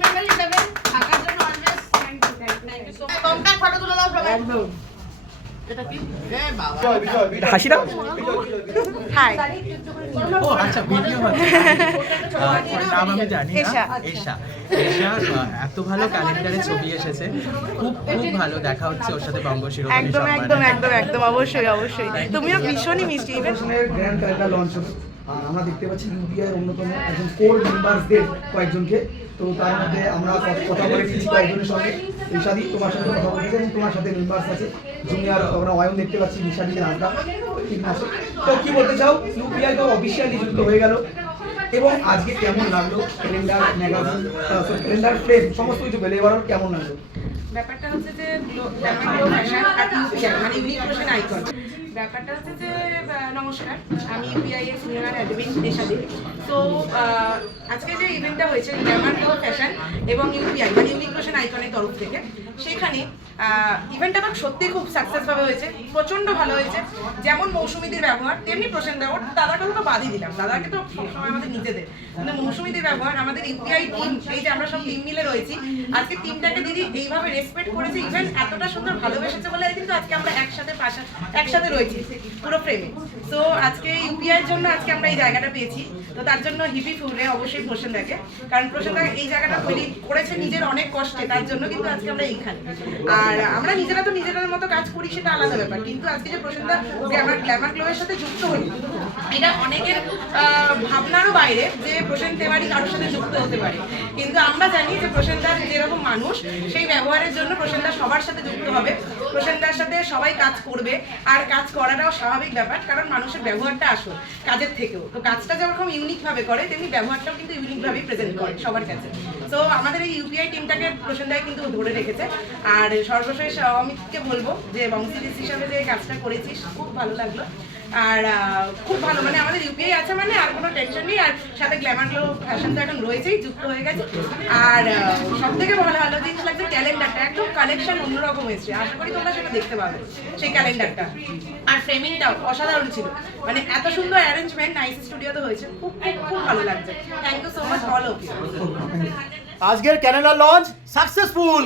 Member হিসেবে থাকার জন্য always thank you so much. Contact photo তুলে দাও সবাই একদম। এটা কি এ বাবা হাসি দাও। হাই ও আচ্ছা ভিডিও হচ্ছে নাম আমি জানি না। এশা। এশা এত ভালো ক্যালেন্ডারে ছবি এসেছে, খুব খুব ভালো দেখা হচ্ছে ওর সাথে বঙ্গ শিরোমণি একদম সম্মানে। একদম একদম একদম অবশ্যই অবশ্যই তুমিও ভীষণই মিষ্টি ইভেন গ্র্যান্ড ক্যালেন্ডার লঞ্চ হলো। আর আমরা দেখতে পাচ্ছি ইউপিআই অন্যতম একজন কোর মেম্বারসদের কয়েকজনকে। তো তার মধ্যে আমরা কথা বলে দিচ্ছি কয়েকজনের সঙ্গে। ঋষাদি তোমার সাথে কথা বলেছি এবং তোমার সাথে মেম্বার্স আছে জুনিয়র। আমরা অয়ন দেখতে পাচ্ছি, ঋষাদি রাজদা ঠিক আছে। তো কি বলতে চাও, ইউপিআই তো অফিসিয়ালি যুক্ত হয়ে গেল এবং আজকে কেমন লাগলো ক্যালেন্ডার ম্যাগাজিন ক্যালেন্ডার ফ্রেম সমস্ত কিছু পেলে এবার কেমন লাগলো? ব্যাপারটা হচ্ছে যে গ্লো ফ্যাশন আর ইউপিআই মানে ইউনিক ফ্যাশন আইকন। ব্যাপারটা হচ্ছে যে নমস্কার, আমি ইউপিআই এর সিনিয়র অ্যাডমিন দেশাদি। তো আজকে যে ইভেন্টটা হয়েছে গ্ল্যামার গ্লো ফ্যাশন এবং ইউপিআই মানে ইউনিক ফ্যাশন আইকনের তরফ থেকে, সেখানে ইভেন্টটা আমার সত্যি খুব সাকসেসভাবে হয়েছে, প্রচণ্ড ভালো হয়েছে। যেমন মৌসুমীদের ব্যবহার তেমনি প্রসেনদা, ওর দাদার কথা তো বাদই দিলাম, দাদাকে তো সবসময় আমাদের নিজেদের, কিন্তু মৌসুমীদের ব্যবহার, আমাদের ইউপিআই টিম, এই যে আমরা সব টিম মিলে রয়েছি, আজকে টিমটাকে দিদি এইভাবে রেসপেক্ট করেছে, ইভেন্ট এতটা সুন্দর ভালোবেসেছে বলে কিন্তু আজকে আমরা একসাথে রয়েছি পুরো ফ্রেমে। তো আজকে ইউপিআই এর জন্য আজকে আমরা এই জায়গাটা পেয়েছি, তো তার জন্য হিপি ফুলে অবশ্যই প্রসেনদাকে, কারণ প্রসেনদা এই জায়গাটা তৈরি করেছে নিজের অনেক কষ্টে, তার জন্য কিন্তু আজকে আমরা এইখানে। আর আমরা নিজেরা তো নিজেদের মতো কাজ করি, সেটা আলাদা ব্যাপার, কিন্তু আজকে যে প্রসেনদা গ্ল্যামার গ্লোয়ের সাথে যুক্ত হলো, এটা অনেকের ভাবনারও বাইরে যে প্রসেন তেওয়ারি কারোর সাথে যুক্ত হতে পারে, কিন্তু আমরা জানি যে প্রসেনদার যেরকম মানুষ, সেই ব্যবহারের জন্য প্রসেনদা সবার সাথে যুক্ত হবে, প্রসেনদার সাথে সবাই কাজ করবে, আর কাজ করাটাও স্বাভাবিক ব্যাপার, কারণ মানুষের ব্যবহারটা আসল কাজের থেকেও। তো কাজটা যেরকম ইউনিকভাবে করে, তেমনি ব্যবহারটাও কিন্তু ইউনিকভাবেই প্রেজেন্ট করে সবার কাছে। তো আমাদের এই ইউপিআই টিমটাকে প্রসেনদাই কিন্তু ধরে রেখেছে। আর সর্বশেষ অমিতকে বলবো যে বংশীদিস হিসাবে যে কাজটা করেছিস খুব ভালো লাগলো, আর খুব ভালো, মানে আমাদের ইউপিআই আছে মানে আর কোনো টেনশন নেই, আর সাথে গ্ল্যামার গ্লো ফ্যাশন তো এখন রয়েছেই, যুক্ত হয়ে গেছে। আর সব থেকে ভালো জিনিস লাগছে ক্যালেন্ডারটা, একদম কালেকশন অন্যরকম হয়েছে, আশা করি তোমরা সেটা দেখতে পাবে সেই ক্যালেন্ডারটা। আর ফ্রেমিংটাও অসাধারণ ছিল, মানে এত সুন্দর অ্যারেঞ্জমেন্ট নাইস স্টুডিওতে হয়েছে, খুব খুব খুব ভালো লাগছে। Thank you so much all of you. আজকের ক্যালেন্ডার লঞ্চ সাকসেসফুল।